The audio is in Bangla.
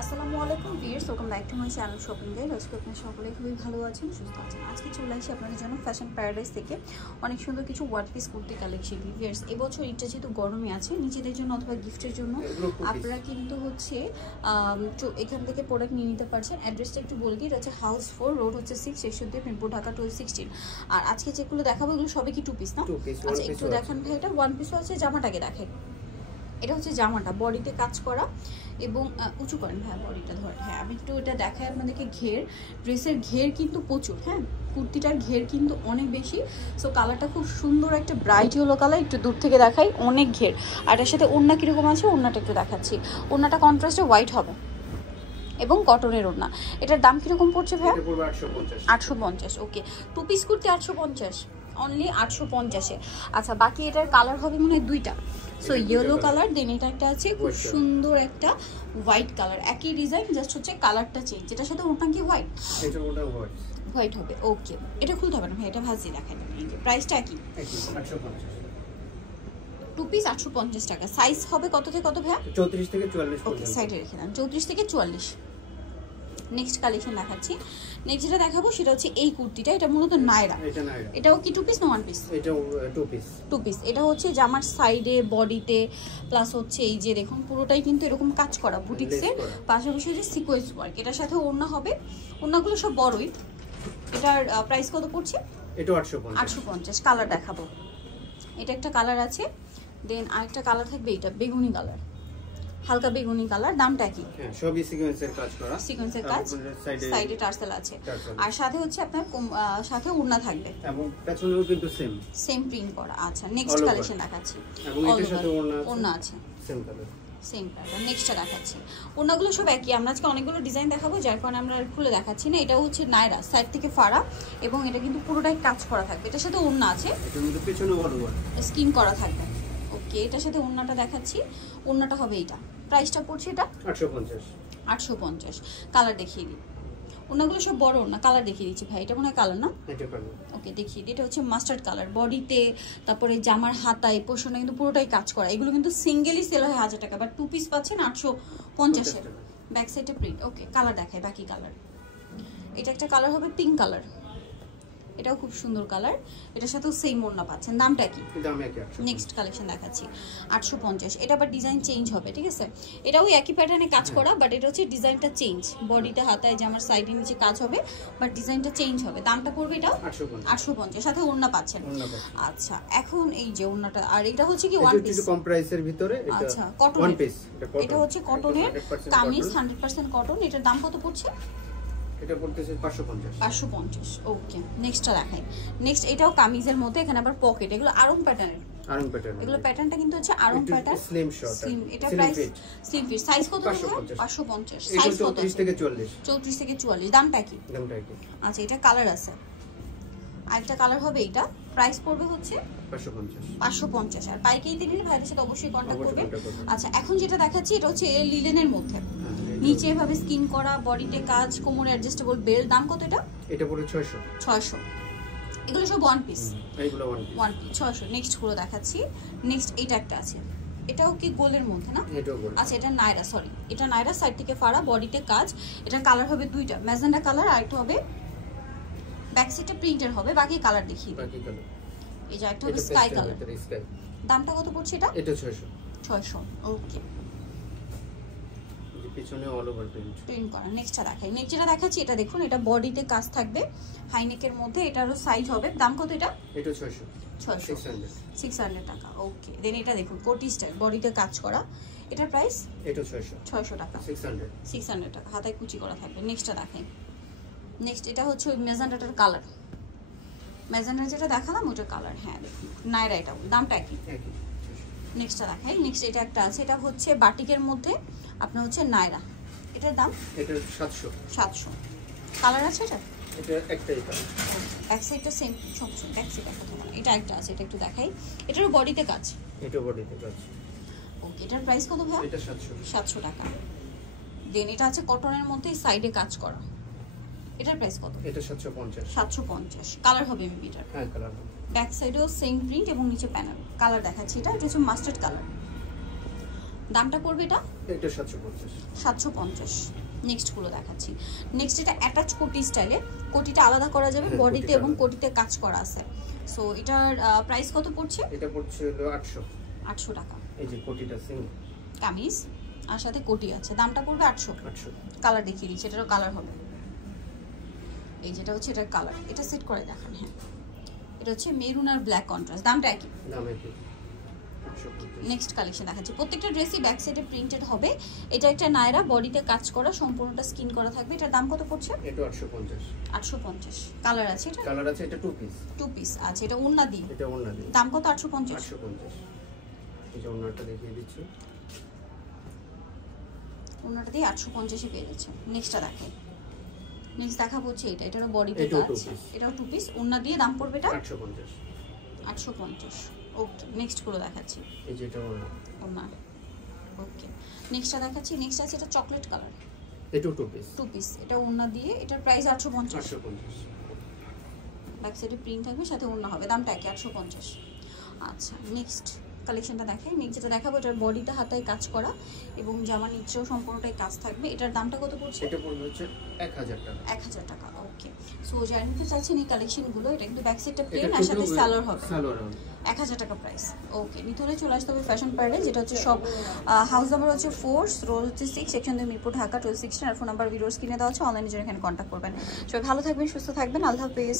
আসসালামু আলাইকুম viewers, welcome back to my channel shopping guide. আজকে আপনারা সকলে খুবই ভালো আছেন, সুস্থ আছেন। আজকে চলে আসি আপনাদের জন্য ফ্যাশন প্যারাডাইস থেকে অনেক সুন্দর কিছু one piece kurti collection. Viewers, এবছর এটা যেহেতু গরমে আছে, নিজেদের জন্য অথবা গিফটের জন্য আপনারা কিন্তু হচ্ছে এখান থেকে প্রোডাক্ট নিয়ে নিতে পারছেন। অ্যাড্রেসটা একটু বলে দিই, এটা হচ্ছে হাউস 4, রোড হচ্ছে 6, শেষুদ্দিন, মিরপুর, ঢাকা 1216। আর আজকে যেগুলো দেখাবো এগুলো সবই কি টু পিস না? আচ্ছা, একটু দেখান ভাই। এটা ওয়ান পিসও আছে, জামাটাকে দেখেন। এটা হচ্ছে জামাটা, বডিতে কাজ করা এবং উঁচু করেন ভাই, বডিটা ধরেন। হ্যাঁ, আমি একটু এটা দেখাই আপনাদেরকে। ঘের, ড্রেসের ঘের কিন্তু প্রচুর। হ্যাঁ, কুর্তিটার ঘের কিন্তু অনেক বেশি। সো কালারটা খুব সুন্দর, একটা ব্রাইট ইয়েলো কালার। একটু দূর থেকে দেখাই, অনেক ঘের। আর এটার সাথে ওড়না কীরকম আছে, ওড়নাটা একটু দেখাচ্ছি। ওড়নাটা কন্ট্রাস্টে হোয়াইট হবে এবং কটনের ওড়না। এটার দাম কীরকম পড়ছে ভাই? 850। ওকে, টু পিস কুর্তি 850, অনলি 850-এ। আচ্ছা, বাকি এটার কালার হবে মনে হয় দুইটা। সো ইয়েলো কালার, দেন এটা একটা আছে খুব সুন্দর একটা হোয়াইট কালার, একই ডিজাইন, জাস্ট হচ্ছে কালারটা চেঞ্জ। এটার সাথে ওটা কি হোয়াইট? এটা ওটা হোয়াইট হবে। ওকে, এটা খুলতে হবে না ভাই, এটা ভাজি দেখাই দেবেন। এই যে প্রাইসটা একই 850, টু পিস 850 টাকা। সাইজ হবে কত থেকে কত ভাই? 34 থেকে 44। ওকে, সাইডে রেখে দেন, 34 থেকে 44। নেক্সট কালেকশন দেখাচ্ছি। নেক্সট যেটা দেখাবো সেটা হচ্ছে এই কুর্তিটা। এটা মূলত নায়রা। এটাও কি টু পিস না ওয়ান পিস? এটাও টু পিস। এটা হচ্ছে জামার সাইডে, বডিতে, প্লাস হচ্ছে এই যে দেখুন পুরোটাই কিন্তু এরকম কাজ করা বুটিক্সের, পাশাপাশি হচ্ছে সিকোয়েন্স ওয়ার্ক। এটার সাথে ওড়না হবে, ওড়নাগুলো সব বড়ই। এটার প্রাইস কত পড়ছে? এটা 850। কালার দেখাবো, এটা একটা কালার আছে, দেন আরেকটা কালার থাকবে, এটা বেগুনি কালার, হালকা বেগুনি কালার। দামটা কি? হ্যাঁ, সবই সিকোয়েন্সের কাজ করা, সিকোয়েন্সের কাজ, সাইডে টার্সেল আছে। আর সাথে হচ্ছে আপনার সাথে ওড়না থাকবে এবং পেছনেও কিন্তু সেম প্রিন্ট করা। আচ্ছা, নেক্সট কালেকশন দেখাচ্ছি। এবং এটার সাথে ওড়না আছে সেম কালার, সেম কালার। নেক্সটটা দেখাচ্ছি। ওড়নাগুলো সব একই। আমরা আজকে অনেকগুলো ডিজাইন দেখাবো, যার কারণে আমরা খুলে দেখাচ্ছি না। এটা হচ্ছে নায়রা, সাইড থেকে ফাড়া, এবং এটা কিন্তু পুরোটাই কাজ করা থাকবে। এটার সাথে ওড়না আছে, এটার মধ্যে পেছনে স্কিন করা থাকবে। ওকে, এটার সাথে ওড়নাটা দেখাচ্ছি। ওড়নাটা হবে এইটা। প্রাইসটা পড়ছে এটা 850। কালার দেখিয়ে দিই। ওড়নাগুলো সব বড় ওড়না। কালার দেখিয়ে দিচ্ছি ভাই, এটা মনে হয় কালার না? ওকে, দেখিয়ে দিই। এটা হচ্ছে মাস্টার্ড কালার, বডিতে, তারপরে জামার হাতায়, পোষণে কিন্তু পুরোটাই কাজ করা। এগুলো কিন্তু সিঙ্গেলই সেল হয় 1000 টাকা, বাট টু পিস পাচ্ছেন 850-এর। ব্যাক সাইডে প্রিন্ট। ওকে, কালার দেখায়, বাকি কালার। এটা একটা কালার হবে পিঙ্ক কালার, এটাও খুব সুন্দর কালার। এটার সাথেও সেম ওড়না পাচ্ছেন। দামটা কি? নেক্সট কালেকশন দেখাচ্ছি, 850। এটা আবার ডিজাইন চেঞ্জ হবে, ঠিক আছে? এটাও একই প্যাটার্নে কাজ করা, বাট এটা হচ্ছে ডিজাইনটা চেঞ্জ। বডিতে, হাতায়, জামার সাইডে, নিচে কাজ হবে, বাট ডিজাইনটা চেঞ্জ হবে। দামটা পড়বে এটা 850, সাথে ওড়না পাচ্ছেন। আচ্ছা, এখন এই যে ওড়নাটা, আর এটা হচ্ছে কি ওয়ান পিস, কম প্রাইসের ভিতরে। আচ্ছা, কটন পিস। এটা হচ্ছে কটনের কামিজ, 100% কটন। এটার দাম কত পড়ছে? এটা পড়তেছে 550। ওকে, নেক্সটটা দেখাই। নেক্সট এটাও কামিজের মধ্যে, এখানে আবার পকেট। এগুলো আরং প্যাটার্নের, এগুলো প্যাটার্নটা কিন্তু হচ্ছে Aarong pattern, slim short, slim. এটা প্রাইস স্লিম ফিট। সাইজ কত? 550। সাইজ কত? 34 থেকে 44। 34 থেকে 44। দামটা কি? আচ্ছা, এটা কালার আছে, আরেকটা কালার হবে এইটা। প্রাইস পড়বে হচ্ছে 550। আর পাইকারিতে নিলে ভাইদের সাথে অবশ্যই কন্টাক্ট করবেন। আচ্ছা, এখন যেটা দেখাচ্ছি এটা হচ্ছে লিলেনের মধ্যে, নিচে এভাবে স্কিন করা, বডিতে কাজ, কোমরে অ্যাডজাস্টেবল বেল্ট। দাম কত এটা? এটা পড়ে 600। এগুলো সব ওয়ান পিস, এইগুলো ওয়ান পিস 600। নেক্সট গুলো দেখাচ্ছি। নেক্সট এটা একটা আছে, এটাও কি গোলের মধ্যে না? আচ্ছা, এটা নায়রা, সরি, এটা নায়রা, সাইড থেকে ফাড়া, বডিতে কাজ। এটার কালার হবে দুইটা, ম্যাজেন্ডা কালার, আর একটা হবে ব্যাক সাইডে প্রিন্টার হবে। বাকি কালার দেখিয়ে দিই। এই যে একটা হবে স্কাই কালার। দামটা কত পড়ছে এটা? এটা 600। ওকে, পিছনে অল ওভার প্রিন্ট করা। নেক্সটটা দেখাই। নেক্সট যেটা দেখাচ্ছি, এটা দেখুন, এটা বডিতে কাজ থাকবে, হাইনেকের মধ্যে। এটারও সাইজ হবে। দাম কত এটা? এটা 600 টাকা। ওকে, দেন এটা দেখুন, কোটি স্টাইল, বডিতে কাজ করা। এটার প্রাইস? এটা 600 টাকা। 600 টাকা, হাতায় কুচি করা থাকবে। নেক্সটটা দেখাই। নেক্সট এটা হচ্ছে ওই ম্যাজেন্ডাটার কালার, ম্যাজেন্ডা যেটা দেখালাম ওটার কালার। হ্যাঁ, দেখুন নায়রা, এটাও দামটা একই। নেক্সটটা দেখাই। নেক্সট এটা একটা আছে, এটা হচ্ছে বাটিকের মধ্যে, আপনার হচ্ছে নায়রা। এটার দাম? এটা 700। কালার আছে এটা? এটা একটাই কালার, এক সাইডটা সেম, সমস্যা ব্যাক সাইডটা কথা বলা। এটা একটা আছে, এটা একটু দেখাই। এটারও বডিতে কাজ, এটা বডিতে কাজ। ওকে, এটার প্রাইস কত ভাই? এটা 700 টাকা। দেন এটা আছে কটনের মধ্যে, সাইডে কাজ করা। এটার প্রাইস কত? এটা 750। কালার হবে মেবি এটার। হ্যাঁ, কালার হবে। ব্যাক সাইডেও সেম প্রিন্ট এবং নিচে প্যানেল। কালার দেখাচ্ছি, এটা হচ্ছে মাস্টার্ড কালার। দামটা পড়বে এটা 750। নেক্সট গুলো দেখাচ্ছি। নেক্সট এটা অ্যাটাচ কোটি স্টাইলে, কোটিটা আলাদা করা যাবে, বডিতে এবং কোটিতে কাজ করা আছে। সো এটার প্রাইস কত পড়ছে? এটা পড়ছে হলো 800 টাকা। এই যে কোটিটা সিং কামিজ আর সাথে কোটি আছে, দামটা পড়বে 800। কালার দেখিয়ে দিচ্ছি, এটারও কালার হবে। এই যেটা হচ্ছে এটার কালার, এটা সেট করে দেখান। হ্যাঁ, এটা হচ্ছে মেরুন আর ব্ল্যাক কন্ট্রাস্ট, দামটা একই। নেক্সট কালেকশন দেখাচ্ছি। প্রত্যেকটা ড্রেসই ব্যাক সাইডে প্রিন্টেড হবে। এটা একটা নায়রা, বডিতে কাজ করা, সম্পূর্ণটা স্কিন করা থাকবে। এটার দাম কত পড়ছে? এটা 850। 850। কালার আছে এটা? কালার আছে, এটা টু পিস। আচ্ছা, এটা ওন্না দিয়ে? এটা ওন্না দিয়ে। দাম কত? 850। 850। এই যে ওন্নাটা দেখিয়ে দিচ্ছি, ওন্নাটা দিয়ে 850 এ পেয়ে যাচ্ছে। নেক্সটটা দেখেন। নেক্সট দেখা হচ্ছে এটা, এটারও বডিতে কাজ, এটাও টু পিস, ওন্না দিয়ে। দাম পড়বে এটা 850। 850। ওকে, নেক্সট গুলো দেখাচ্ছি। এই যে এটা ওন্না। ওকে, নেক্সটটা দেখাচ্ছি। নেক্সট আছে এটা চকলেট কালার, এটা টু পিস। এটা ওন্না দিয়ে, এটার প্রাইস 850। 850। ব্যাক সাইডে প্রিন্ট থাকবে, সাথে ওন্না হবে, দামটা কি? 850। আচ্ছা, নেক্সট কালেকশনটা দেখাই। নেক্সট যেটা দেখাবো, এটার বডিতে হাতায় কাজ করা এবং জামা নিচেও সম্পূর্ণটাই কাজ থাকবে। এটার দামটা কত পড়ছে? এটা পড়বে হচ্ছে 1000 টাকা। 1000 টাকা। ওকে, সো যারা নিতে চাচ্ছেন এই কালেকশনগুলো, এটা কিন্তু ব্যাক সাইডটা প্লেন আর সাথে সালোয়ার হবে। 1000 টাকা প্রাইস। ওকে, নিতে হলে চলে আসতে হবে ফ্যাশন প্যারাডাইস, যেটা হচ্ছে সব হাউস নাম্বার হচ্ছে 4, রোড হচ্ছে 6, সেকশন 2, মিরপুর, ঢাকা 1216। আর ফোন নাম্বার ভিডিওস কিনে দেওয়া হচ্ছে, অনলাইনে জন্য এখানে কন্ট্যাক্ট করবেন। সবাই ভালো থাকবেন, সুস্থ থাকবেন, আল্লাহ হাফেজ।